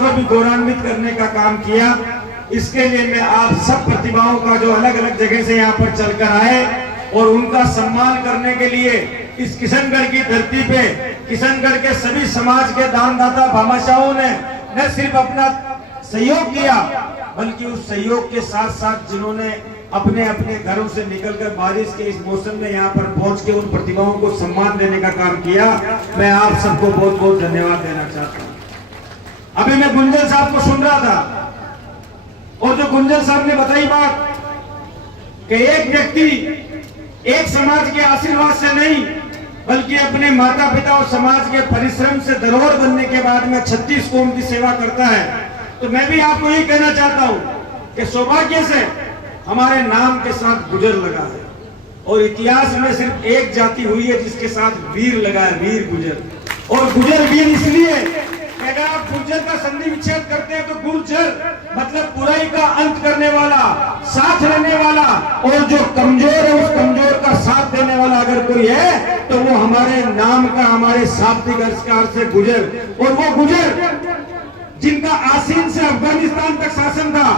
को भी गौरवान्वित करने का काम किया। इसके लिए मैं आप सब प्रतिभाओं का जो अलग अलग जगह से यहाँ पर चलकर आए और उनका सम्मान करने के लिए इस किशनगढ़ की धरती पे किशनगढ़ के सभी समाज के दानदाता भामाशाहों ने न सिर्फ अपना सहयोग किया बल्कि उस सहयोग के साथ साथ जिन्होंने अपने अपने घरों से निकलकर बारिश के इस मौसम में यहाँ पर पहुंच के उन प्रतिभाओं को सम्मान देने का काम किया, मैं आप सबको बहुत बहुत धन्यवाद देना चाहता हूँ। अभी मैं गुंजल साहब को सुन रहा था और जो गुंजल साहब ने बताई बात कि एक व्यक्ति एक समाज के आशीर्वाद से नहीं बल्कि अपने माता पिता और समाज के परिश्रम से धरोहर बनने के बाद में 36 कौम की सेवा करता है। तो मैं भी आपको यही कहना चाहता हूँ कि सौभाग्य से हमारे नाम के साथ गुजर लगा है और इतिहास में सिर्फ एक जाति हुई है जिसके साथ वीर लगा है, वीर गुजर। और गुजर वीर इसलिए अगर आप गुर्जर का संधि विच्छेद करते हैं तो गुर्जर मतलब बुराई का अंत करने वाला, साथ रहने वाला, और जो कमजोर है उस कमजोर का साथ देने वाला अगर कोई है तो वो हमारे नाम का, हमारे शाब्दिक अर्थ से गुजर। और वो गुजर जिनका आसीन से अफगानिस्तान तक शासन था,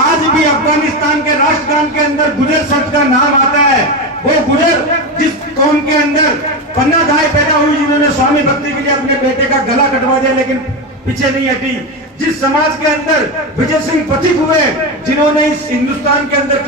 आज भी अफगानिस्तान के राष्ट्रगान के अंदर गुजर शब्द का नाम आता है। वो गुजर जिस कौम के अंदर पन्ना दाई पैदा हुई, जिन्होंने स्वामी भक्ति के लिए अपने बेटे का गला कटवा दिया लेकिन पीछे नहीं हटी, जिस समाज के अंदर विजय सिंह पथिक हुए, जिन्होंने इस हिंदुस्तान के अंदर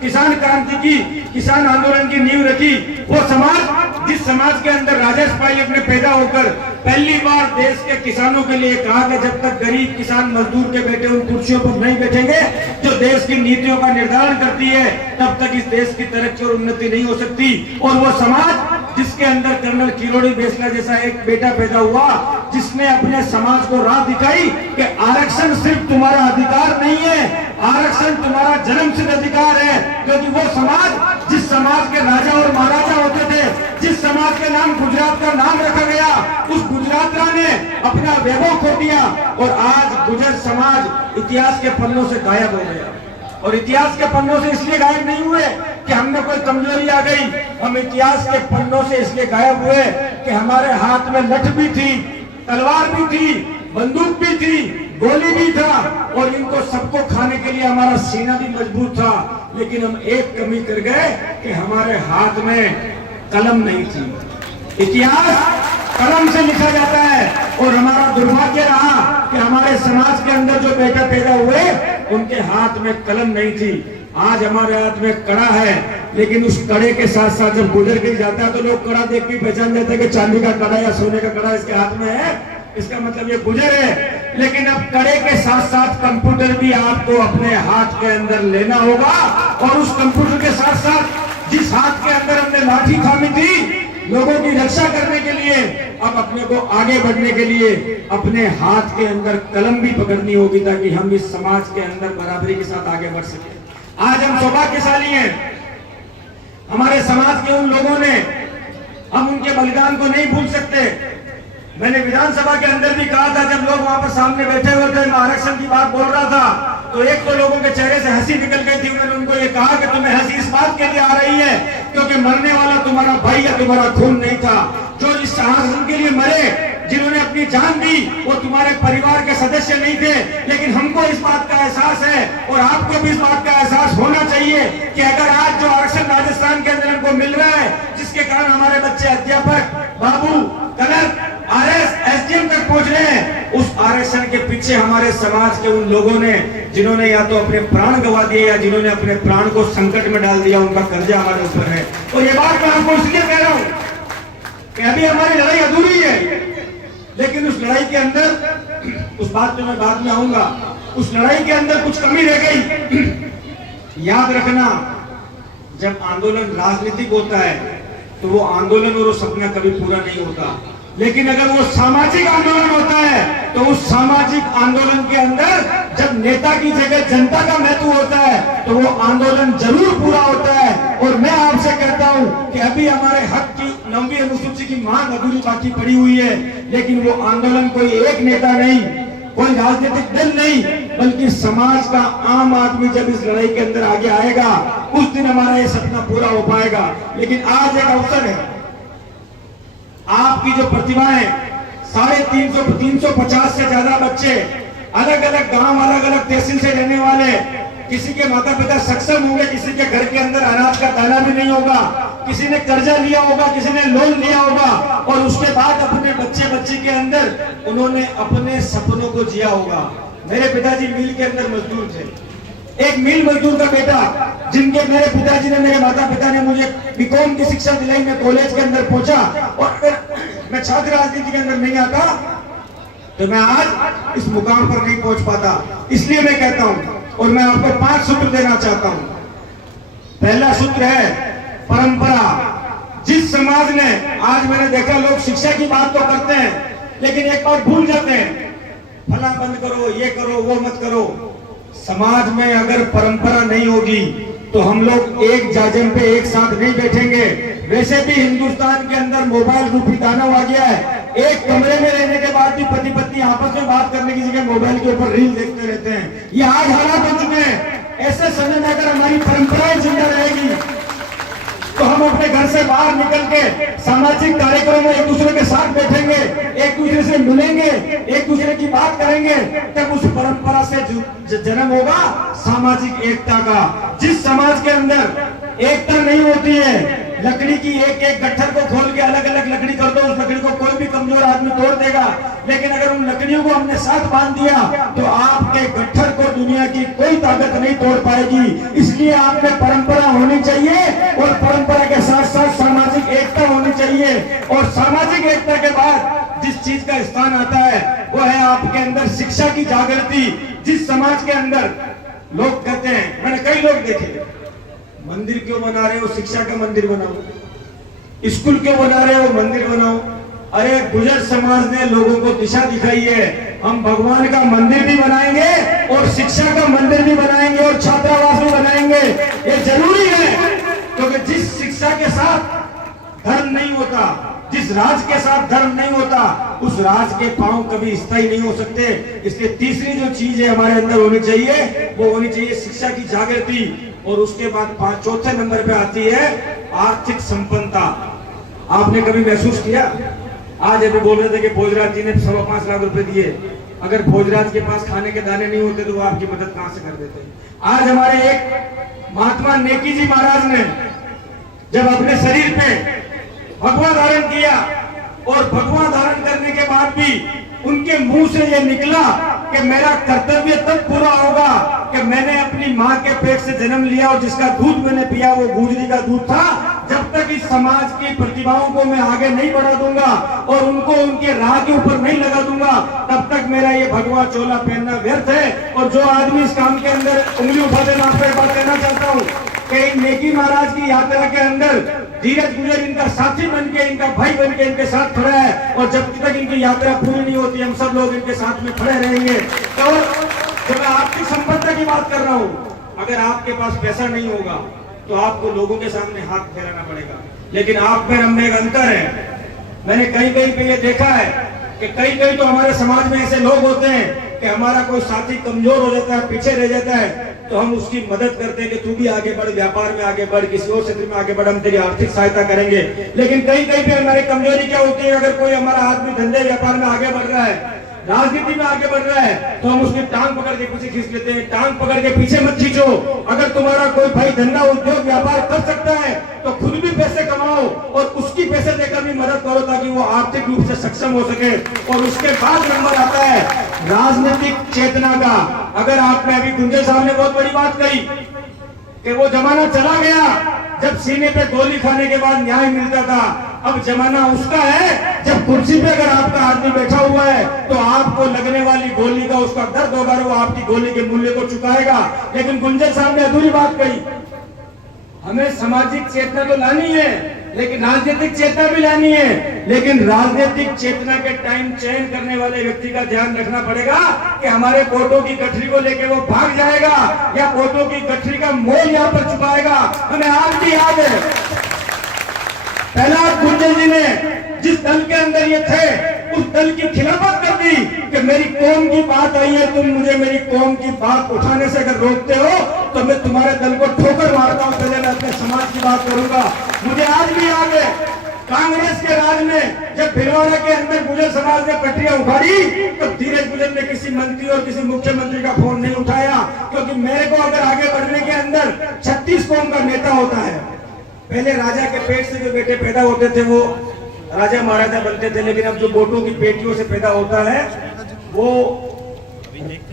किसान क्रांति की, किसान आंदोलन की नींव रखी, वो समाज जिस समाज के अंदर राजेश पायलट ने पैदा होकर पहली बार देश के किसानों के लिए कहा कि जब तक गरीब किसान मजदूर के बेटे उन कुर्सियों पर नहीं बैठेंगे जो देश की नीतियों का निर्धारण करती है तब तक इस देश की तरक्की और उन्नति नहीं हो सकती। और वो समाज जिसके अंदर कर्नल किरोड़ी बेसला जैसा एक बेटा पैदा हुआ, जिसने अपने समाज को राह दिखाई कि आरक्षण सिर्फ तुम्हारा अधिकार नहीं है, आरक्षण तुम्हारा जन्मसिद्ध अधिकार है। क्योंकि वो समाज जिस समाज के राजा और महाराजा होते थे, जिस समाज के नाम गुजरात का नाम रखा गया, उस गुजरात ने अपना वैभव खो दिया और आज गुजर समाज इतिहास के पन्नों से गायब हो गया। और इतिहास के पन्नों से इसलिए गायब नहीं हुए कि हमने कोई कमजोरी आ गई, हम इतिहास के पन्नों से इसलिए गायब हुए कि हमारे हाथ में लठ भी थी, तलवार भी थी, बंदूक भी थी, गोली भी था और इनको सबको खाने के लिए हमारा सीना भी मजबूत था। लेकिन हम एक कमी कर गए कि हमारे हाथ में कलम नहीं थी। इतिहास कलम से लिखा जाता है और हमारा दुर्भाग्य रहा कि हमारे समाज के अंदर जो बेटा पैदा हुए उनके हाथ में कलम नहीं थी। आज हमारे हाथ में कड़ा है, लेकिन उस कड़े के साथ साथ जब गुजर के जाता है तो लोग कड़ा देख के पहचान जाते हैं कि चांदी का कड़ा या सोने का कड़ा इसके हाथ में है, इसका मतलब ये गुजर है। लेकिन अब कड़े के साथ साथ कंप्यूटर भी आपको अपने हाथ के अंदर लेना होगा और उस कंप्यूटर के साथ साथ जिस हाथ के अंदर हमने लाठी थामी थी लोगों की रक्षा करने के लिए, अब अपने को आगे बढ़ने के लिए अपने हाथ के अंदर कलम भी पकड़नी होगी ताकि हम इस समाज के अंदर बराबरी के साथ आगे बढ़ सके। आज हम सौभाग्यशाली हैं, हमारे समाज के उन लोगों ने, हम उनके बलिदान को नहीं भूल सकते। मैंने विधानसभा के अंदर भी कहा था, जब लोग वहां पर सामने बैठे हुए थे, मैं आरक्षण की बात बोल रहा था तो एक तो लोगों के चेहरे से हंसी निकल गई थी। मैंने उनको ये कहा कि तुम्हें हंसी इस बात के लिए आ रही है क्योंकि मरने वाला तुम्हारा भाई या तुम्हारा खून नहीं था। जो इस आरक्षण के लिए मरे, जिन्होंने अपनी जान दी, वो तुम्हारे परिवार के सदस्य नहीं थे। लेकिन हमको इस बात का एहसास है और आपको भी इस बात का एहसास होना चाहिए कि अगर आज जो आरक्षण राजस्थान के अंदर हमको मिल रहा है, जिसके कारण हमारे बच्चे अध्यापक, बाबू, कलर, आरएस, एसडीएम तक पहुंच रहे हैं, उस आरक्षण के पीछे हमारे समाज के उन लोगों ने जिन्होंने या तो अपने प्राण गंवा दिए या जिन्होंने अपने प्राण को संकट में डाल दिया, उनका कर्जा हमारे ऊपर है। और ये बात मैं आपको इसलिए कह रहा हूं कि अभी हमारी लड़ाई अधूरी है, लेकिन उस लड़ाई के अंदर, उस बात पे मैं बाद में आऊंगा, उस लड़ाई के अंदर कुछ कमी रह गई। याद रखना, जब आंदोलन राजनीतिक होता है तो वो आंदोलन और वो सपना कभी पूरा नहीं होता। लेकिन अगर वो सामाजिक आंदोलन होता है तो उस सामाजिक आंदोलन के अंदर जब नेता की जगह जनता का महत्व होता है तो वो आंदोलन जरूर पूरा होता है। और मैं आपसे कहता हूं कि अभी हमारे हक की 9वीं अनुसूची की मांग अधूरी बाकी पड़ी हुई है, लेकिन वो आंदोलन कोई एक नेता नहीं, कोई राजनीतिक दल नहीं, बल्कि समाज का आम आदमी जब इस लड़ाई के अंदर आगे आएगा उस दिन हमारा ये सपना पूरा हो पाएगा। लेकिन आज एक अवसर है, आपकी जो प्रतिभाएं 350 से ज्यादा बच्चे अलग अलग गांव, अलग अलग तहसील से रहने वाले, किसी के माता पिता सक्षम होंगे, किसी के घर के अंदर अनाज का दाना भी नहीं होगा, किसी ने कर्जा लिया होगा, किसी ने लोन लिया होगा, और उसके बाद अपने बच्चे के अंदर उन्होंने अपने सपनों को जिया होगा। मेरे पिताजी मिल के अंदर मजदूर थे, एक मिल मजदूर का बेटा, जिनके मेरे पिताजी ने, मेरे माता पिता ने मुझे बीकॉम की शिक्षा दिलाई, मैं कॉलेज के अंदर पहुंचा, और अगर मैं छात्र राजनीति के अंदर नहीं आता तो मैं आज इस मुकाम पर नहीं पहुंच पाता। इसलिए मैं कहता हूं, और मैं आपको 5 सूत्र देना चाहता हूं। पहला सूत्र है परंपरा। जिस समाज ने, आज मैंने देखा लोग शिक्षा की बात तो करते हैं लेकिन एक बार भूल जाते हैं, फला बंद करो, ये करो, वो मत करो। समाज में अगर परंपरा नहीं होगी तो हम लोग एक जाजम पे एक साथ नहीं बैठेंगे। वैसे भी हिंदुस्तान के अंदर मोबाइल रूपी दानव आ गया है। एक कमरे में रहने के बाद भी पति पत्नी आपस में बात करने की जगह मोबाइल के ऊपर रील देखते रहते हैं। ये आज हालात हो चुके हैं। ऐसे समय में अगर हमारी परंपराएं जिंदा रहेगी तो हम अपने घर से बाहर निकल के सामाजिक कार्यक्रम में एक दूसरे के साथ बैठेंगे, एक दूसरे से मिलेंगे, एक दूसरे की बात करेंगे, तब उस परंपरा से जन्म होगा सामाजिक एकता का। जिस समाज के अंदर एकता नहीं होती है, लकड़ी की एक एक गट्ठर को खोल के अलग अलग लकड़ी कर दो, उस लकड़ी को कोई भी कमजोर आदमी तोड़ देगा, लेकिन अगर उन लकड़ियों को हमने साथ बांध दिया तो आपके गट्ठर को दुनिया की कोई ताकत नहीं तोड़ पाएगी। इसलिए आप में परंपरा होनी चाहिए और परंपरा के साथ साथ सामाजिक एकता होनी चाहिए। और सामाजिक एकता के बाद जिस चीज का स्थान आता है वो है आपके अंदर शिक्षा की जागृति। जिस समाज के अंदर लोग कहते हैं, मैंने कई लोग देखे, मंदिर क्यों बना रहे हो, शिक्षा का मंदिर बनाओ, स्कूल क्यों बना रहे हो, मंदिर बनाओ। अरे गुर्जर समाज ने लोगों को दिशा दिखाई है, हम भगवान का मंदिर भी बनाएंगे और शिक्षा का मंदिर भी बनाएंगे और छात्रावास भी बनाएंगे। ये जरूरी है, क्योंकि जिस शिक्षा के साथ धर्म नहीं होता, जिस राज के साथ धर्म नहीं होता, उस राज के पांव कभी स्थायी नहीं हो सकते। इसलिए तीसरी जो चीज है हमारे अंदर होनी चाहिए वो होनी चाहिए शिक्षा की जागृति। और उसके बाद चौथे नंबर पे आती है आर्थिक संपन्नता। आपने कभी महसूस किया, आज अभी बोल रहे थे कि भोजराज जी ने 5.25 लाख रुपए दिए, अगर भोजराज के पास खाने के दाने नहीं होते तो वो आपकी मदद कहां से कर देते। आज हमारे एक महात्मा नेकी जी महाराज ने जब अपने शरीर पे भगवा धारण किया और भगवा धारण करने के बाद भी उनके मुंह से ये निकला कि मेरा कर्तव्य तब पूरा होगा कि मैंने अपनी मां के पेट से जन्म लिया और जिसका दूध मैंने पिया वो गुजरी का दूध था। जब तक इस समाज की प्रतिभाओं को मैं आगे नहीं बढ़ा दूंगा और उनको उनके राह के ऊपर नहीं लगा दूंगा, तब तक मेरा ये भगवा चोला पहनना व्यर्थ है। और जो आदमी इस काम के अंदर उंगली उठा देना, आपको एक बात कहना चाहता हूँ कि नेकी महाराज की यात्रा के अंदर धीरज गुजर इनका साथी बन के, इनका भाई बन के इनके साथ खड़ा है, और जब तक इनकी यात्रा पूरी नहीं होती हम सब लोग इनके साथ में खड़े रहेंगे। तो जब मैं आर्थिक संपन्नता की बात कर रहा हूँ, अगर आपके पास पैसा नहीं होगा तो आपको लोगों के सामने हाथ फैलाना पड़ेगा, लेकिन आप में हम में एक अंतर है। मैंने कहीं कहीं पे ये देखा है कि कई कई तो हमारे समाज में ऐसे लोग होते हैं कि हमारा कोई साथी कमजोर हो जाता है, पीछे रह जाता है, तो हम उसकी मदद करते हैं कि तू भी आगे बढ़, व्यापार में आगे बढ़, किसी और क्षेत्र में आगे बढ़, हम तेरी आर्थिक सहायता करेंगे। लेकिन कहीं कहीं पे हमारी कमजोरी क्या होती है, अगर कोई हमारा आदमी धंधे व्यापार में आगे बढ़ रहा है, राजनीति में आगे बढ़ रहा है, तो हम उसकी टांग पकड़ के पीछे खींच लेते हैं। टांग पकड़ के पीछे मत खींचो। अगर तुम्हारा कोई भाई धंधा उद्योग व्यापार कर सकता है तो खुद भी पैसे कमाओ और उसकी पैसे देकर भी मदद करो ताकि वो आर्थिक रूप से सक्षम हो सके। और उसके बाद नंबर आता है राजनीतिक चेतना का। अगर आपने अभी गुंजन साहब ने बहुत बड़ी बात कही कि वो जमाना चला गया जब सीने पे गोली खाने के बाद न्याय मिलता था। अब जमाना उसका है जब कुर्सी पे अगर आपका आदमी बैठा हुआ है तो आपको लगने वाली गोली का उसका दर्द होगा, वो आपकी गोली के मूल्य को चुकाएगा। लेकिन गुंजन साहब ने अधूरी बात कही, हमें सामाजिक चेतना तो लानी है लेकिन राजनीतिक चेतना भी लानी है। लेकिन राजनीतिक चेतना के टाइम चयन करने वाले व्यक्ति का ध्यान रखना पड़ेगा कि हमारे वोटों की गठरी को लेकर वो भाग जाएगा या वोटों की गठरी का मोल यहाँ पर चुकाएगा। हमें आज भी याद है प्रहलाद गुर्जर जी ने जिस दल के अंदर ये थे उस दल की खिलाफत कर दी कि मेरी कौम की बात आई है, तुम मुझे मेरी कौम की बात उठाने से अगर रोकते हो तो मैं तुम्हारे दल को ठोकर मारता हूं, पहले मैं अपने समाज की बात करूंगा। मुझे आज भी याद है कांग्रेस के राज में जब भिलवाड़ा के अंदर गुजर समाज ने पटरियां उखाड़ी तो धीरज गुजर ने किसी मंत्री और किसी मुख्यमंत्री का फोन नहीं उठाया, क्योंकि मेरे को अगर आगे बढ़ने के अंदर 36 कौम का नेता होता है। पहले राजा के पेट से जो बेटे पैदा होते थे वो राजा महाराजा बनते थे, लेकिन अब जो बेटों की बेटियों से पैदा होता है वो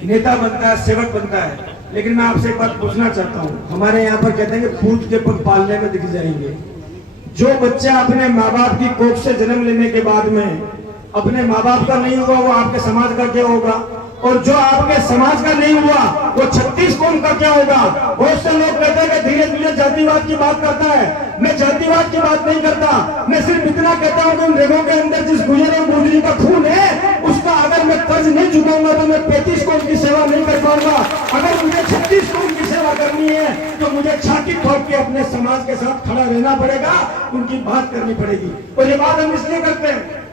नेता बनता है, सेवक बनता है। लेकिन मैं आपसे एक बात पूछना चाहता हूँ, हमारे यहाँ पर कहते हैं कि फूट के पग पालने में दिख जाएंगे। जो बच्चा अपने माँ बाप की कोख से जन्म लेने के बाद में अपने माँ बाप का नहीं हुआ वो आपके समाज का क्या होगा, और जो आपके समाज का नहीं हुआ वो 36 कौम का क्या होगा। बहुत से लोग कहते हैं कि धीरे धीरे जातिवाद की बात करता है। मैं जातिवाद की बात नहीं करता, मैं सिर्फ इतना कहता हूँ कि उन रेगों के अंदर जिस गुजर और गुजरी का खून है उसका अगर मैं कर्ज नहीं चुकाऊंगा तो मैं 35 कौम की सेवा नहीं कर पाऊंगा। अगर मुझे 36 कौम की सेवा करनी है तो मुझे छाती ठोक के अपने समाज के साथ खड़ा रहना पड़ेगा, उनकी बात करनी पड़ेगी। और ये बात हम इसलिए करते हैं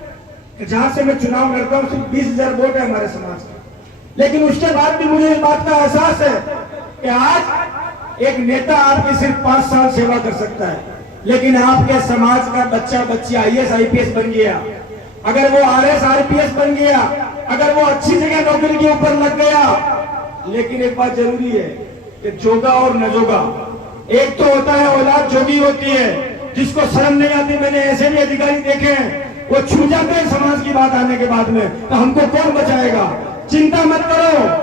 कि जहां से मैं चुनाव लड़ता हूँ सिर्फ 20,000 वोट है हमारे समाज का, लेकिन उसके बाद भी मुझे इस बात का एहसास है कि आज एक नेता आपकी सिर्फ 5 साल सेवा कर सकता है, लेकिन आपके समाज का बच्चा बच्ची IAS IPS बन गया, अगर वो RS RPS बन गया, अगर वो अच्छी जगह नौकरी के ऊपर लग गया। लेकिन एक बात जरूरी है कि जोगा और नजोगा, एक तो होता है औलाद जोगी होती है जिसको शर्म नहीं आती। मैंने ऐसे भी अधिकारी देखे हैं वो छू जाते हैं समाज की बात आने के बाद में, तो हमको कौन बचाएगा। चिंता मत करो,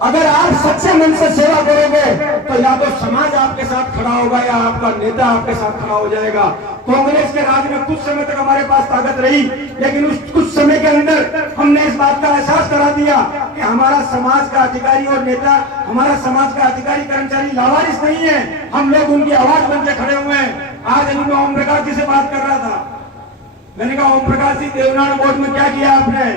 अगर आप सच्चे मन से सेवा करोगे तो या तो समाज आपके साथ खड़ा होगा या आपका नेता आपके साथ खड़ा हो जाएगा। कांग्रेस के राज में कुछ समय तक हमारे पास ताकत रही, लेकिन उस कुछ समय के अंदर हमने इस बात का एहसास करा दिया कि हमारा समाज का अधिकारी और नेता, हमारा समाज का अधिकारी कर्मचारी लावारिस नहीं है, हम लोग उनकी आवाज बन के खड़े हुए हैं। आज अभी मैं ओम प्रकाश जी से बात कर रहा था, मैंने कहा ओम प्रकाश जी देवनान बोर्ड में क्या किया आपने,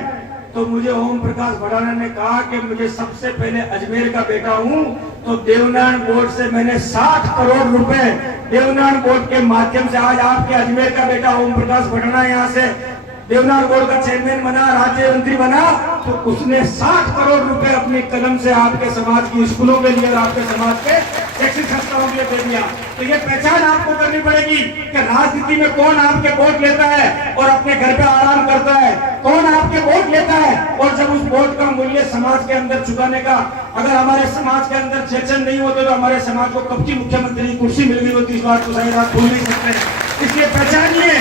तो मुझे ओम प्रकाश भड़ाना ने कहा कि मुझे सबसे पहले अजमेर का बेटा हूं, तो देवनान बोर्ड से मैंने 60 करोड़ रुपए देवनान बोर्ड के माध्यम से आज आपके अजमेर का बेटा ओम प्रकाश भड़ाना यहाँ से देवनान बोर्ड का चेयरमैन बना, राज्य मंत्री बना, तो उसने 60 करोड़ रुपए अपने कदम से आपके समाज की स्कूलों के लिए और आपके समाज के शैक्षिक संस्थाओं के लिए दे दिया। तो ये पहचान आपको करनी पड़ेगी कि राजनीति में कौन आपके वोट लेता है और अपने घर पे आराम करता है, कौन आपके वोट लेता है और जब उस वोट का मूल्य समाज के अंदर चुकाने का, अगर हमारे समाज के अंदर चेचन नहीं होते तो हमारे समाज को कब की मुख्यमंत्री की कुर्सी मिल गई होती, इस बात को शायद आप भूल नहीं सकते। इसलिए पहचानिए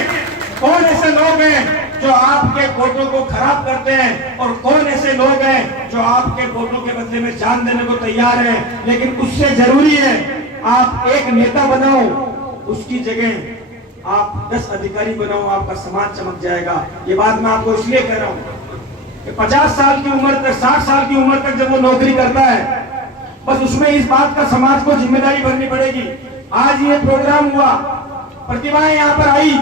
कौन ऐसे लोग हैं जो आपके वोटों को खराब करते हैं और कौन ऐसे लोग हैं जो आपके वोटों के बदले में जान देने को तैयार हैं। लेकिन उससे जरूरी है आप एक नेता बनाओ, उसकी जगह आप 10 अधिकारी बनाओ, आपका समाज चमक जाएगा। ये बात मैं आपको इसलिए कह रहा हूँ कि 50 साल की उम्र तक, 60 साल की उम्र तक जब वो नौकरी करता है, बस उसमें इस बात का समाज को जिम्मेदारी भरनी पड़ेगी। आज ये प्रोग्राम हुआ, प्रतिभाएं यहाँ पर आई,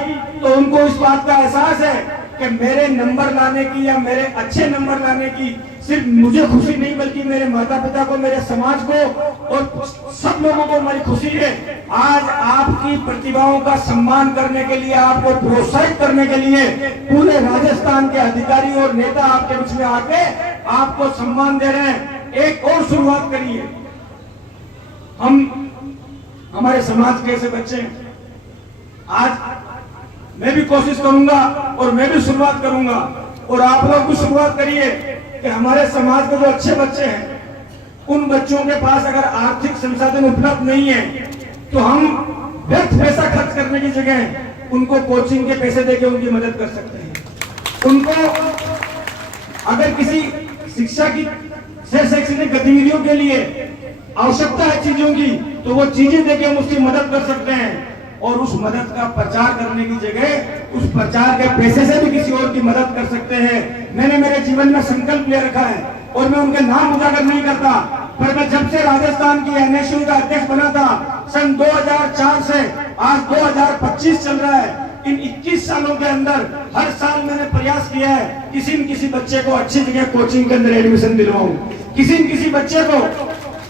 तो उनको इस बात का एहसास है कि मेरे नंबर लाने की या मेरे अच्छे नंबर लाने की सिर्फ मुझे खुशी नहीं बल्कि मेरे माता पिता को, मेरे समाज को और सब लोगों को हमारी खुशी है। आज आपकी प्रतिभाओं का सम्मान करने के लिए, आपको प्रोत्साहित करने के लिए पूरे राजस्थान के अधिकारी और नेता आपके बीच में आके आपको सम्मान दे रहे हैं। एक और शुरुआत करिए, हमारे समाज के ऐसे बच्चे हैं, आज मैं भी कोशिश करूंगा और मैं भी शुरुआत करूंगा और आप लोग भी शुरुआत करिए कि हमारे समाज के जो अच्छे बच्चे हैं उन बच्चों के पास अगर आर्थिक संसाधन उपलब्ध नहीं है तो हम व्यर्थ पैसा खर्च करने की जगह उनको कोचिंग के पैसे देके उनकी मदद कर सकते हैं। उनको अगर किसी शिक्षा की शैक्षणिक गतिविधियों के लिए आवश्यकता है चीजों की, तो वो चीजें देके हम उसकी मदद कर सकते हैं और उस मदद का प्रचार करने की जगह उस प्रचार के पैसे से भी किसी और की मदद कर सकते हैं। मैंने मेरे जीवन में संकल्प ले रखा है और मैं उनके नाम उजागर नहीं करता, पर मैं जब से राजस्थान की NSU का अध्यक्ष बना था सन 2004 से आज 2025 चल रहा है, इन 21 सालों के अंदर हर साल मैंने प्रयास किया है किसी न किसी बच्चे को अच्छी जगह कोचिंग के अंदर एडमिशन दिलवाऊं, किसी न किसी बच्चे को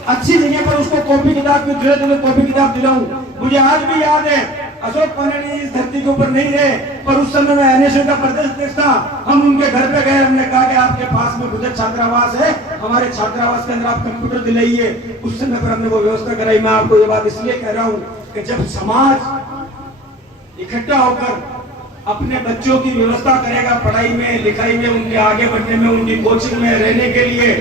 अच्छी जगह पर उसको कॉपी किताब की जरूरत कॉपी किताब दिलाऊं। मुझे आज भी याद है अशोक पन्ने इस धरती के ऊपर नहीं रहे, पर उस समय में NSU का प्रदेश अध्यक्ष था, हम उनके घर पे गए, हमने कहा कि आपके पास में मुझे छात्रावास है, हमारे छात्रावास के अंदर आप कंप्यूटर दिलाइए। उस समय पर हमने वो व्यवस्था कराई। मैं आपको ये बात इसलिए कह रहा हूँ कि जब समाज इकट्ठा होकर अपने बच्चों की व्यवस्था करेगा पढ़ाई में, लिखाई में, उनके आगे बढ़ने में, उनकी कोचिंग में रहने के लिए,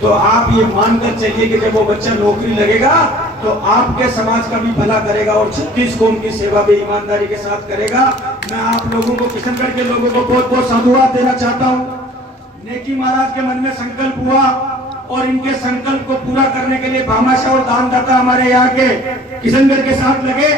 तो आप ये मानकर चलिए कि जब वो बच्चा नौकरी लगेगा तो आपके समाज का भी भला करेगा और 36 कौम की सेवा भी ईमानदारी के साथ करेगा। मैं आप लोगों को, किशनगढ़ के लोगों को बहुत बहुत साधुवाद देना चाहता हूँ। नेकी महाराज के मन में संकल्प हुआ और इनके संकल्प को पूरा करने के लिए भामाशाह और दानदाता हमारे यहाँ के किशनगढ़ के साथ लगे,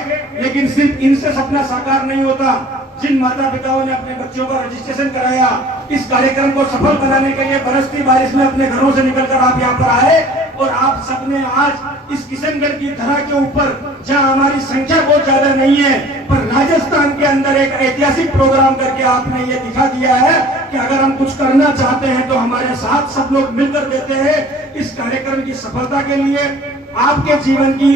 लेकिन सिर्फ इनसे सपना साकार नहीं होता। जिन माता पिताओं ने अपने बच्चों का रजिस्ट्रेशन कराया, इस कार्यक्रम को सफल बनाने के लिए बरसती बारिश में अपने घरों से निकलकर आप यहाँ पर आए और आप सबने आज इस किशनगढ़ की धरा के ऊपर, जहाँ हमारी संख्या बहुत ज्यादा नहीं है, पर राजस्थान के अंदर एक ऐतिहासिक प्रोग्राम करके आपने ये दिखा दिया है कि अगर हम कुछ करना चाहते हैं तो हमारे साथ सब लोग मिलकर देते हैं। इस कार्यक्रम की सफलता के लिए, आपके जीवन की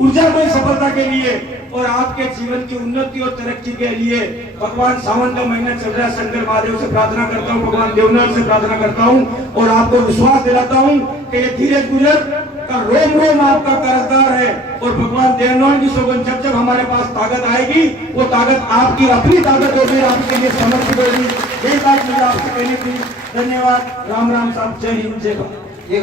ऊर्जामय सफलता के लिए और आपके जीवन की उन्नति और तरक्की के लिए भगवान सावन का महीना चल रहा है, शंकर महादेव से प्रार्थना करता हूँ, भगवान देवनाथ से प्रार्थना करता हूँ और आपको विश्वास दिलाता हूँ कि ये धीरज गुजर का रोम रोम आपका कर्जदार है और भगवान देवनाथ की सौगंध, जब जब हमारे पास ताकत आएगी वो ताकत आपकी अपनी ताकत होगी, आपके लिए समर्पित होगी। यही बात मुझे आपसे कहनी थी। धन्यवाद। राम राम साहब। जय हिंद, जय भारत। ये